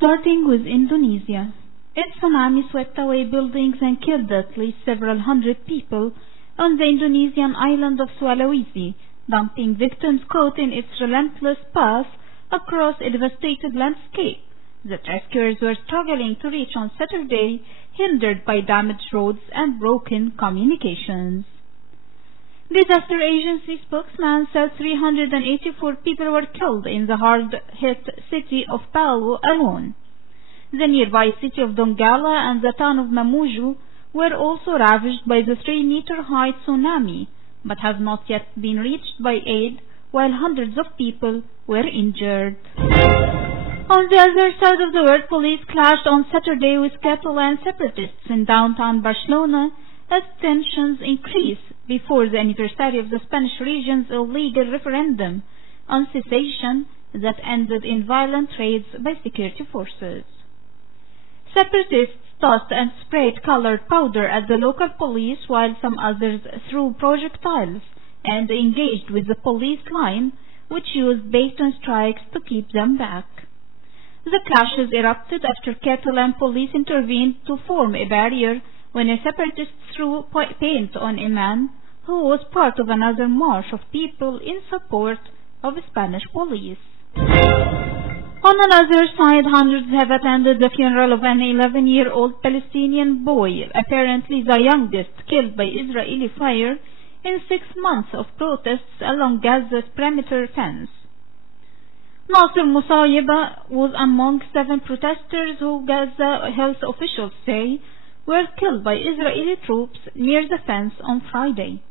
Starting with Indonesia. A tsunami swept away buildings and killed at least several hundred people on the Indonesian island of Sulawesi, dumping victims caught in its relentless path across a devastated landscape that rescuers were struggling to reach on Saturday, hindered by damaged roads and broken communications. Disaster agency spokesman said 384 people were killed in the hard-hit city of Palu alone. The nearby city of Donggala and the town of Mamuju were also ravaged by the 3-meter-high tsunami, but have not yet been reached by aid, while hundreds of people were injured. On the other side of the world, police clashed on Saturday with Catalan separatists in downtown Barcelona as tensions increase before the anniversary of the Spanish region's illegal referendum on secession that ended in violent raids by security forces. Separatists tossed and sprayed colored powder at the local police, while some others threw projectiles and engaged with the police line, which used baton strikes to keep them back. The clashes erupted after Catalan police intervened to form a barrier when a separatist threw paint on a man who was part of another march of people in support of Spanish police. On another side, hundreds have attended the funeral of an 11-year-old Palestinian boy, apparently the youngest, killed by Israeli fire in 6 months of protests along Gaza's perimeter fence. Nasser Musayeba was among 7 protesters who Gaza health officials say were killed by Israeli troops near the fence on Friday.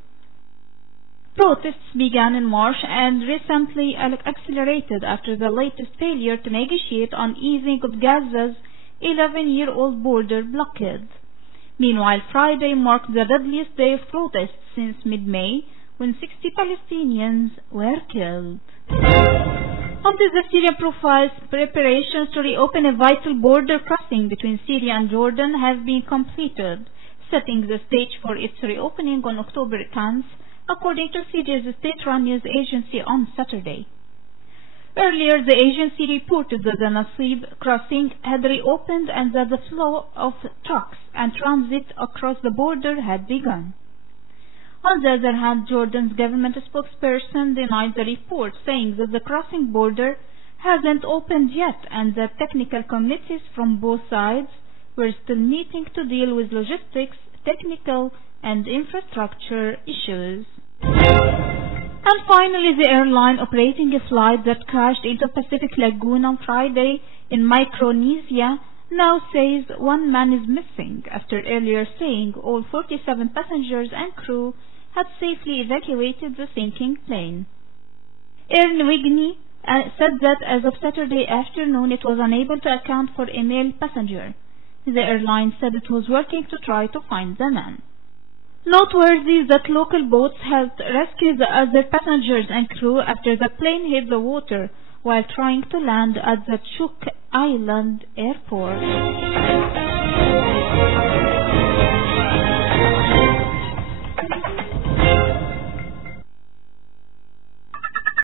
Protests began in March and recently accelerated after the latest failure to negotiate on easing of Gaza's 11-year-old border blockade. Meanwhile, Friday marked the deadliest day of protests since mid-May, when 60 Palestinians were killed. Until the Syrian profiles, preparations to reopen a vital border crossing between Syria and Jordan have been completed, setting the stage for its reopening on October 10th, according to Syria's state-run news agency on Saturday. Earlier, the agency reported that the Nasib crossing had reopened and that the flow of trucks and transit across the border had begun. On the other hand, Jordan's government spokesperson denied the report, saying that the crossing border hasn't opened yet and that technical committees from both sides were still meeting to deal with logistics, technical, and infrastructure issues. And finally, the airline operating a flight that crashed into Pacific Lagoon on Friday in Micronesia now says 1 man is missing, after earlier saying all 47 passengers and crew had safely evacuated the sinking plane. Air Niugini said that as of Saturday afternoon it was unable to account for a male passenger. The airline said it was working to try to find the man. Noteworthy is that local boats helped rescue the other passengers and crew after the plane hit the water while trying to land at the Chuuk Island airport.